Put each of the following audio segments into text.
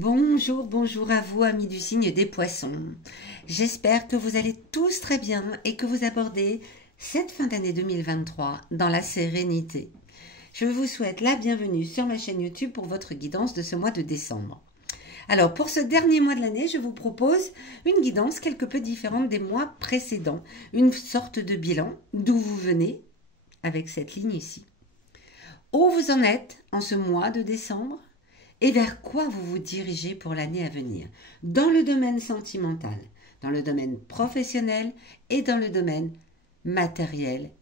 Bonjour, bonjour à vous, amis du signe des poissons. J'espère que vous allez tous très bien et que vous abordez cette fin d'année 2023 dans la sérénité. Je vous souhaite la bienvenue sur ma chaîne YouTube pour votre guidance de ce mois de décembre. Alors, pour ce dernier mois de l'année, je vous propose une guidance quelque peu différente des mois précédents. Une sorte de bilan d'où vous venez avec cette ligne ici. Où vous en êtes en ce mois de décembre et vers quoi vous vous dirigez pour l'année à venir, dans le domaine sentimental, dans le domaine professionnel et dans le domaine matériel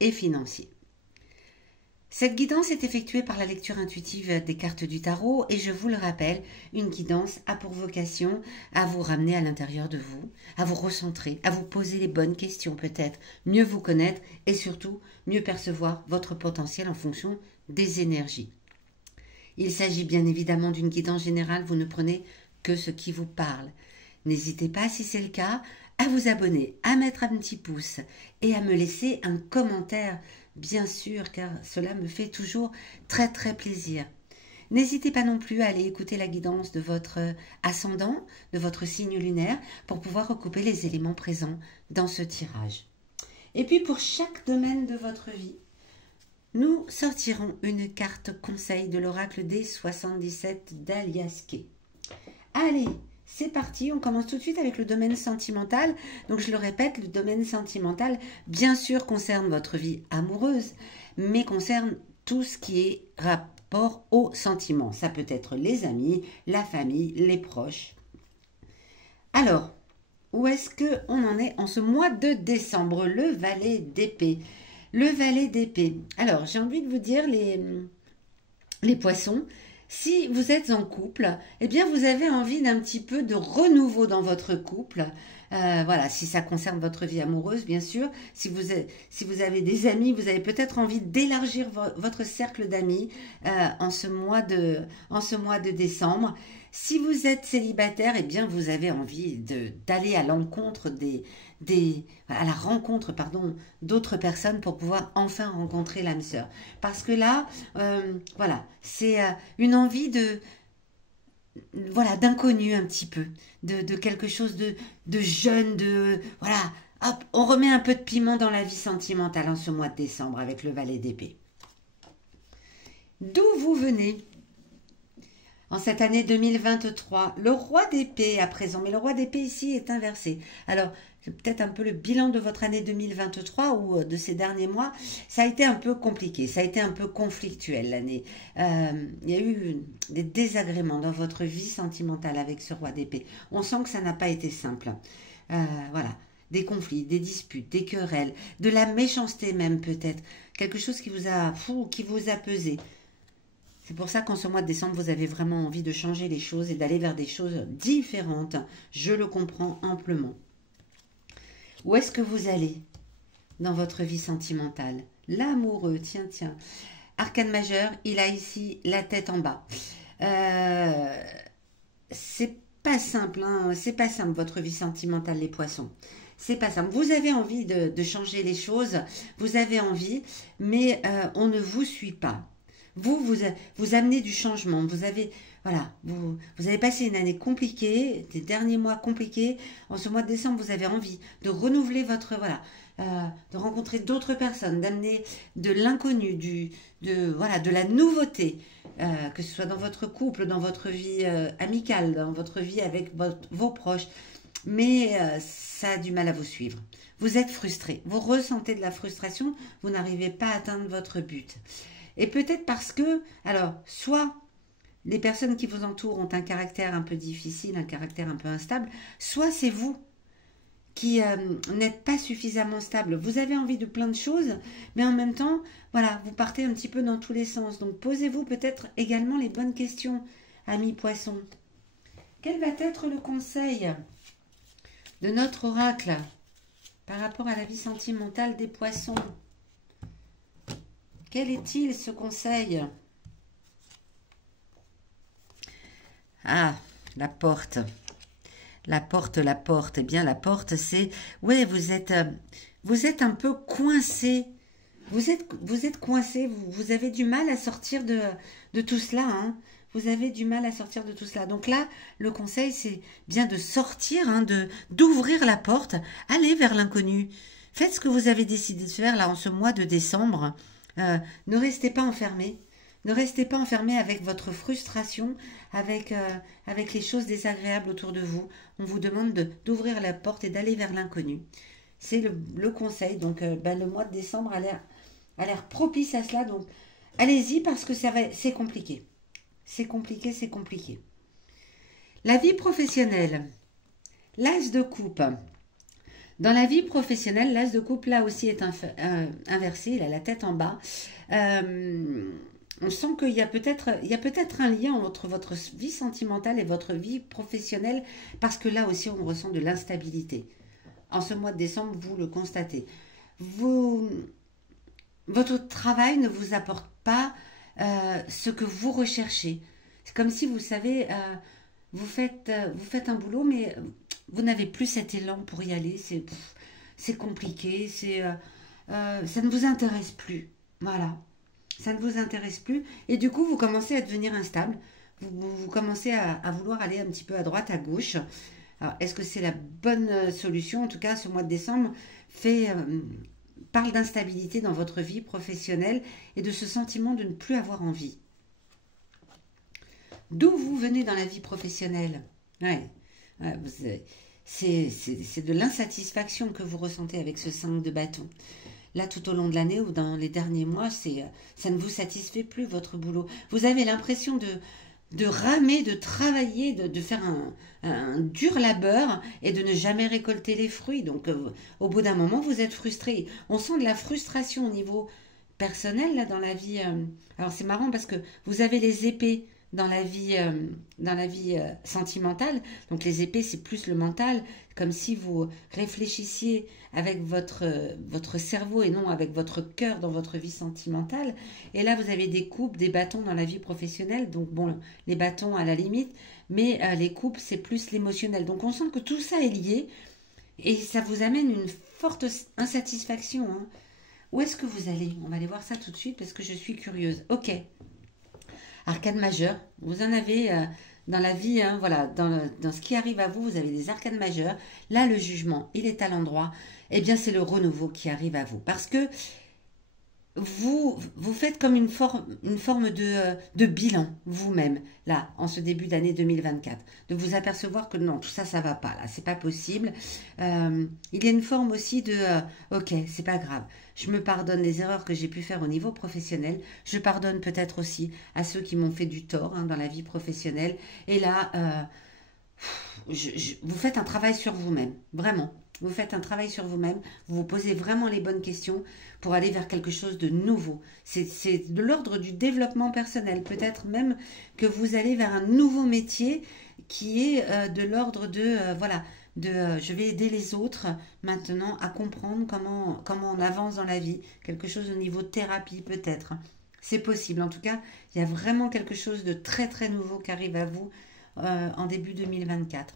et financier. Cette guidance est effectuée par la lecture intuitive des cartes du tarot et je vous le rappelle, une guidance a pour vocation à vous ramener à l'intérieur de vous, à vous recentrer, à vous poser les bonnes questions peut-être, mieux vous connaître et surtout mieux percevoir votre potentiel en fonction des énergies. Il s'agit bien évidemment d'une guidance générale, vous ne prenez que ce qui vous parle. N'hésitez pas, si c'est le cas, à vous abonner, à mettre un petit pouce et à me laisser un commentaire, bien sûr, car cela me fait toujours très très plaisir. N'hésitez pas non plus à aller écouter la guidance de votre ascendant, de votre signe lunaire, pour pouvoir recouper les éléments présents dans ce tirage. Et puis pour chaque domaine de votre vie, nous sortirons une carte conseil de l'oracle des 77 d'Aliaské. Allez, c'est parti, on commence tout de suite avec le domaine sentimental. Donc je le répète, le domaine sentimental, bien sûr, concerne votre vie amoureuse, mais concerne tout ce qui est rapport aux sentiments. Ça peut être les amis, la famille, les proches. Alors, où est-ce qu'on en est en ce mois de décembre? Le valet d'épée. Le valet d'épée. Alors, j'ai envie de vous dire, les poissons, si vous êtes en couple, eh bien, vous avez envie d'un petit peu de renouveau dans votre couple. Voilà, si ça concerne votre vie amoureuse, bien sûr. Si vous avez des amis, vous avez peut-être envie d'élargir votre cercle d'amis en ce mois de décembre. Si vous êtes célibataire, eh bien, vous avez envie d'aller à l'encontre à la rencontre, d'autres personnes pour pouvoir enfin rencontrer l'âme sœur. Parce que là, voilà, c'est une envie d'inconnu un petit peu, de quelque chose de jeune, voilà, hop, on remet un peu de piment dans la vie sentimentale en ce mois de décembre avec le valet d'épée. D'où vous venez en cette année 2023, le roi d'épée à présent, mais le roi d'épée ici est inversé. Alors, c'est peut-être un peu le bilan de votre année 2023 ou de ces derniers mois. Ça a été un peu compliqué, ça a été un peu conflictuel l'année. Il y a eu des désagréments dans votre vie sentimentale avec ce roi d'épée. On sent que ça n'a pas été simple. Voilà, des conflits, des disputes, des querelles, de la méchanceté même peut-être. Quelque chose qui vous a pesé. C'est pour ça qu'en ce mois de décembre, vous avez vraiment envie de changer les choses et d'aller vers des choses différentes. Je le comprends amplement. Où est-ce que vous allez dans votre vie sentimentale? L'amoureux, tiens. Arcane majeur, il a ici la tête en bas. C'est pas simple, hein, c'est pas simple votre vie sentimentale, les poissons. C'est pas simple. Vous avez envie de changer les choses, vous avez envie, mais on ne vous suit pas. Vous amenez du changement. Vous avez passé une année compliquée, des derniers mois compliqués. En ce mois de décembre, vous avez envie de renouveler de rencontrer d'autres personnes, d'amener de l'inconnu, de la nouveauté, que ce soit dans votre couple, dans votre vie amicale, dans votre vie avec vos proches. Mais ça a du mal à vous suivre. Vous êtes frustré. Vous ressentez de la frustration. Vous n'arrivez pas à atteindre votre but. Et peut-être parce que, alors, soit les personnes qui vous entourent ont un caractère un peu difficile, un caractère un peu instable, soit c'est vous qui n'êtes pas suffisamment stable. Vous avez envie de plein de choses, mais en même temps, voilà, vous partez un petit peu dans tous les sens. Donc, posez-vous peut-être également les bonnes questions, amis poissons. Quel va être le conseil de notre oracle par rapport à la vie sentimentale des poissons? Quel est-il, ce conseil? Ah, la porte. La porte. Eh bien, la porte, c'est... Oui, vous êtes un peu coincé. Vous êtes coincé. Vous avez du mal à sortir de tout cela. Hein. vous avez du mal à sortir de tout cela. Donc là, le conseil, c'est bien de sortir, hein, d'ouvrir la porte, aller vers l'inconnu. Faites ce que vous avez décidé de faire là en ce mois de décembre. Ne restez pas enfermés. Ne restez pas enfermés avec votre frustration, avec les choses désagréables autour de vous. On vous demande d'ouvrir la porte et d'aller vers l'inconnu. C'est le conseil. Donc, le mois de décembre a l'air propice à cela. Donc, allez-y parce que c'est compliqué. C'est compliqué, c'est compliqué. La vie professionnelle. L'as de coupe. Dans la vie professionnelle, l'as de coupe, là aussi, est inversé. Il a la tête en bas. On sent qu'il y a peut-être un lien entre votre vie sentimentale et votre vie professionnelle, parce que là aussi, on ressent de l'instabilité. En ce mois de décembre, vous le constatez. Votre travail ne vous apporte pas ce que vous recherchez. C'est comme si, vous savez, vous faites un boulot, mais vous n'avez plus cet élan pour y aller. C'est compliqué, ça ne vous intéresse plus. Voilà. Ça ne vous intéresse plus. Et du coup, vous commencez à devenir instable. Vous commencez à vouloir aller un petit peu à droite, à gauche. Alors, est-ce que c'est la bonne solution? En tout cas, ce mois de décembre parle d'instabilité dans votre vie professionnelle et de ce sentiment de ne plus avoir envie. D'où vous venez dans la vie professionnelle? C'est de l'insatisfaction que vous ressentez avec ce 5 de bâton. Là, tout au long de l'année ou dans les derniers mois, ça ne vous satisfait plus, votre boulot. Vous avez l'impression de ramer, de travailler, de faire un dur labeur et de ne jamais récolter les fruits. Donc, au bout d'un moment, vous êtes frustré. On sent de la frustration au niveau personnel, là, dans la vie. Alors, c'est marrant parce que vous avez les épées dans la vie sentimentale. Donc les épées, c'est plus le mental, comme si vous réfléchissiez avec votre cerveau et non avec votre cœur dans votre vie sentimentale. Et là, vous avez des coupes, des bâtons dans la vie professionnelle. Donc bon, les bâtons à la limite, mais les coupes, c'est plus l'émotionnel. Donc on sent que tout ça est lié et ça vous amène une forte insatisfaction. Hein. Où est-ce que vous allez? On va aller voir ça tout de suite parce que je suis curieuse. Ok. Arcane majeur, vous en avez dans la vie, hein, voilà, dans ce qui arrive à vous, vous avez des arcanes majeurs. Là, le jugement, il est à l'endroit. Eh bien, c'est le renouveau qui arrive à vous. Parce que vous faites comme une forme de bilan vous-même, là, en ce début d'année 2024. De vous apercevoir que non, tout ça, ça va pas, là, c'est pas possible. Il y a une forme aussi ok, c'est pas grave. Je me pardonne les erreurs que j'ai pu faire au niveau professionnel. Je pardonne peut-être aussi à ceux qui m'ont fait du tort hein, dans la vie professionnelle. Et là, vous faites un travail sur vous-même, vraiment. Vous faites un travail sur vous-même, vous vous posez vraiment les bonnes questions pour aller vers quelque chose de nouveau. C'est de l'ordre du développement personnel. Peut-être même que vous allez vers un nouveau métier qui est de l'ordre je vais aider les autres maintenant à comprendre comment on avance dans la vie. Quelque chose au niveau de thérapie peut-être. C'est possible. En tout cas, il y a vraiment quelque chose de très très nouveau qui arrive à vous en début 2024.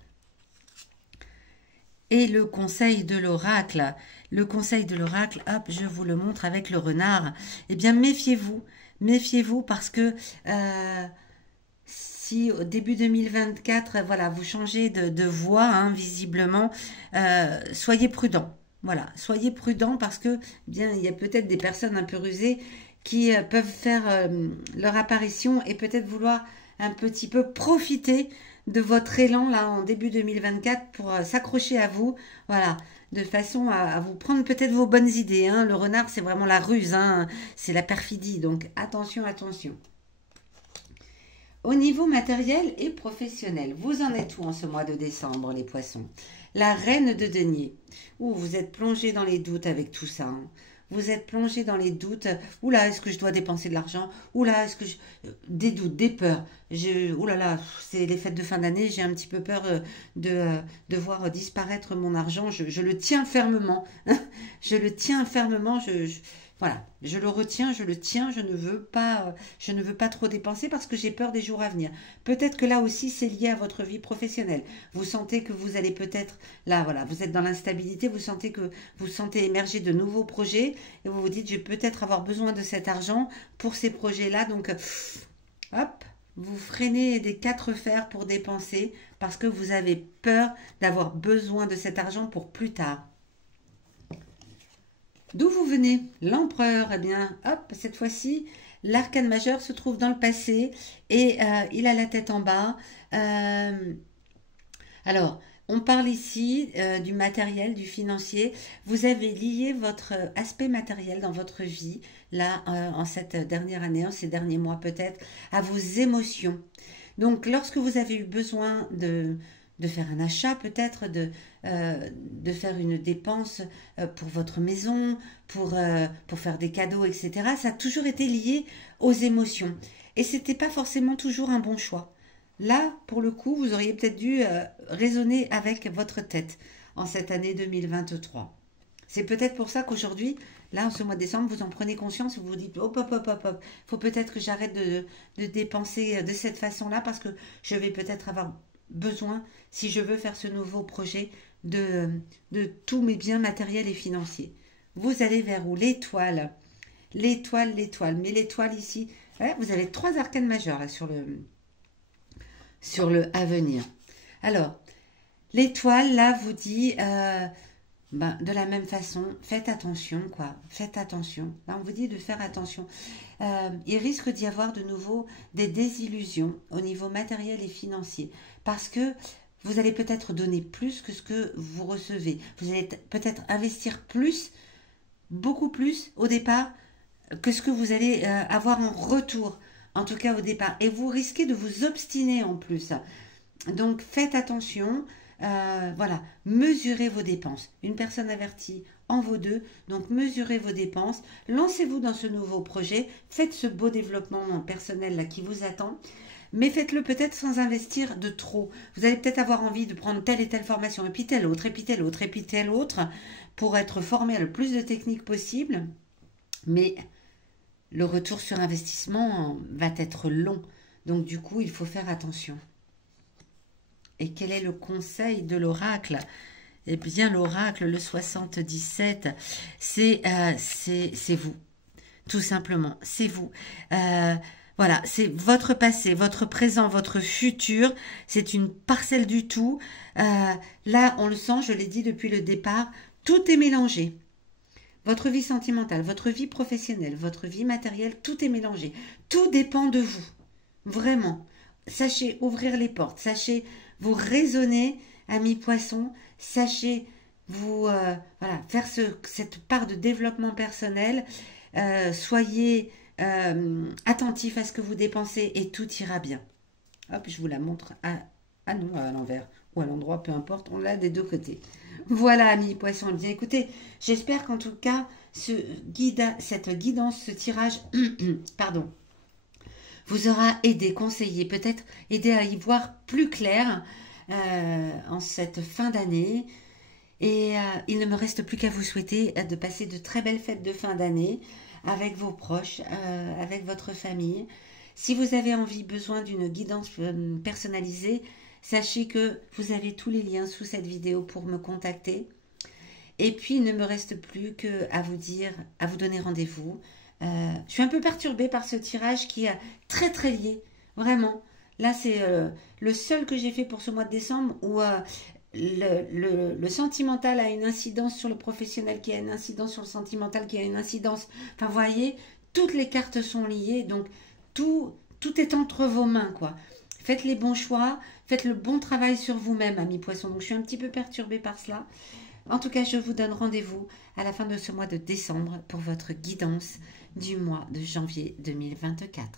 Et le conseil de l'oracle, hop, je vous le montre avec le renard. Eh bien, méfiez-vous parce que si au début 2024, voilà, vous changez de voie, hein, visiblement, soyez prudents. Voilà, soyez prudents parce que, eh bien, il y a peut-être des personnes un peu rusées qui peuvent faire leur apparition et peut-être vouloir un petit peu profiter de votre élan là en début 2024 pour s'accrocher à vous, voilà, de façon à vous prendre peut-être vos bonnes idées. Hein. Le renard, c'est vraiment la ruse, hein. C'est la perfidie, donc attention, attention. Au niveau matériel et professionnel, vous en êtes où en ce mois de décembre, les poissons? La reine de denier. Ouh, vous êtes plongé dans les doutes avec tout ça. Hein. Vous êtes plongé dans les doutes. Oula, est-ce que je dois dépenser de l'argent? Oula, est-ce que des doutes, des peurs. Oulala, c'est les fêtes de fin d'année. J'ai un petit peu peur de voir disparaître mon argent. Je le tiens fermement. Je le tiens fermement. Voilà, je le retiens, je le tiens. Je ne veux pas trop dépenser parce que j'ai peur des jours à venir. Peut-être que là aussi, c'est lié à votre vie professionnelle. Vous sentez que vous allez peut-être, là, voilà, vous êtes dans l'instabilité. Vous sentez émerger de nouveaux projets et vous vous dites, je vais peut-être avoir besoin de cet argent pour ces projets-là. Donc, hop, vous freinez des quatre fers pour dépenser parce que vous avez peur d'avoir besoin de cet argent pour plus tard. D'où vous venez? L'empereur. Eh bien, hop, cette fois-ci, l'arcane majeur se trouve dans le passé et il a la tête en bas. Alors, on parle ici du matériel, du financier. Vous avez lié votre aspect matériel dans votre vie, là, en cette dernière année, en ces derniers mois peut-être, à vos émotions. Donc, lorsque vous avez eu besoin de faire un achat, peut-être de faire une dépense pour votre maison, pour faire des cadeaux, etc., ça a toujours été lié aux émotions. Et c'était pas forcément toujours un bon choix. Là, pour le coup, vous auriez peut-être dû raisonner avec votre tête en cette année 2023. C'est peut-être pour ça qu'aujourd'hui, là, en ce mois de décembre, vous en prenez conscience, vous vous dites, hop, hop, hop, hop, hop, faut peut-être que j'arrête de dépenser de cette façon-là parce que je vais peut-être avoir besoin, si je veux faire ce nouveau projet, de tous mes biens matériels et financiers. Vous allez vers où? L'étoile. L'étoile, l'étoile. Mais l'étoile ici, ouais, vous avez trois arcanes majeures là, sur le avenir. Alors, l'étoile, là, vous dit, de la même façon, faites attention, quoi. Faites attention. Là, on vous dit de faire attention. Il risque d'y avoir de nouveau des désillusions au niveau matériel et financier. Parce que vous allez peut-être donner plus que ce que vous recevez. Vous allez peut-être investir plus, beaucoup plus au départ que ce que vous allez avoir en retour. En tout cas au départ. Et vous risquez de vous obstiner en plus. Donc faites attention. Voilà, mesurez vos dépenses. Une personne avertie en vaut deux. Donc mesurez vos dépenses. Lancez-vous dans ce nouveau projet. Faites ce beau développement personnel là qui vous attend. Mais faites-le peut-être sans investir de trop. Vous allez peut-être avoir envie de prendre telle et telle formation, et puis telle autre, et puis telle autre, et puis telle autre, pour être formé à le plus de techniques possible. Mais le retour sur investissement va être long. Donc du coup, il faut faire attention. Et quel est le conseil de l'oracle? Eh bien, l'oracle, le 77, c'est vous. Tout simplement, c'est vous. Voilà, c'est votre passé, votre présent, votre futur. C'est une parcelle du tout. Là, on le sent, je l'ai dit depuis le départ, tout est mélangé. Votre vie sentimentale, votre vie professionnelle, votre vie matérielle, tout est mélangé. Tout dépend de vous. Vraiment. Sachez ouvrir les portes. Sachez vous raisonner, amis poissons. Sachez vous voilà, faire cette part de développement personnel. Soyez attentif à ce que vous dépensez et tout ira bien. Hop, je vous la montre à l'envers ou à l'endroit, peu importe, on l'a des deux côtés. Voilà, amis poissons. Bien, écoutez, j'espère qu'en tout cas, cette guidance, ce tirage, pardon, vous aura aidé, conseillé, peut-être aidé à y voir plus clair en cette fin d'année. Et il ne me reste plus qu'à vous souhaiter de passer de très belles fêtes de fin d'année avec vos proches, avec votre famille. Si vous avez besoin d'une guidance personnalisée, sachez que vous avez tous les liens sous cette vidéo pour me contacter. Et puis, il ne me reste plus qu'à vous dire, à vous donner rendez-vous. Je suis un peu perturbée par ce tirage qui est très très lié, vraiment. Là, c'est le seul que j'ai fait pour ce mois de décembre où le sentimental a une incidence sur le professionnel, qui a une incidence sur le sentimental, qui a une incidence. Enfin, vous voyez, toutes les cartes sont liées, donc tout est entre vos mains, quoi. Faites les bons choix, faites le bon travail sur vous-même, amis poissons. Donc, je suis un petit peu perturbée par cela. En tout cas, je vous donne rendez-vous à la fin de ce mois de décembre pour votre guidance du mois de janvier 2024.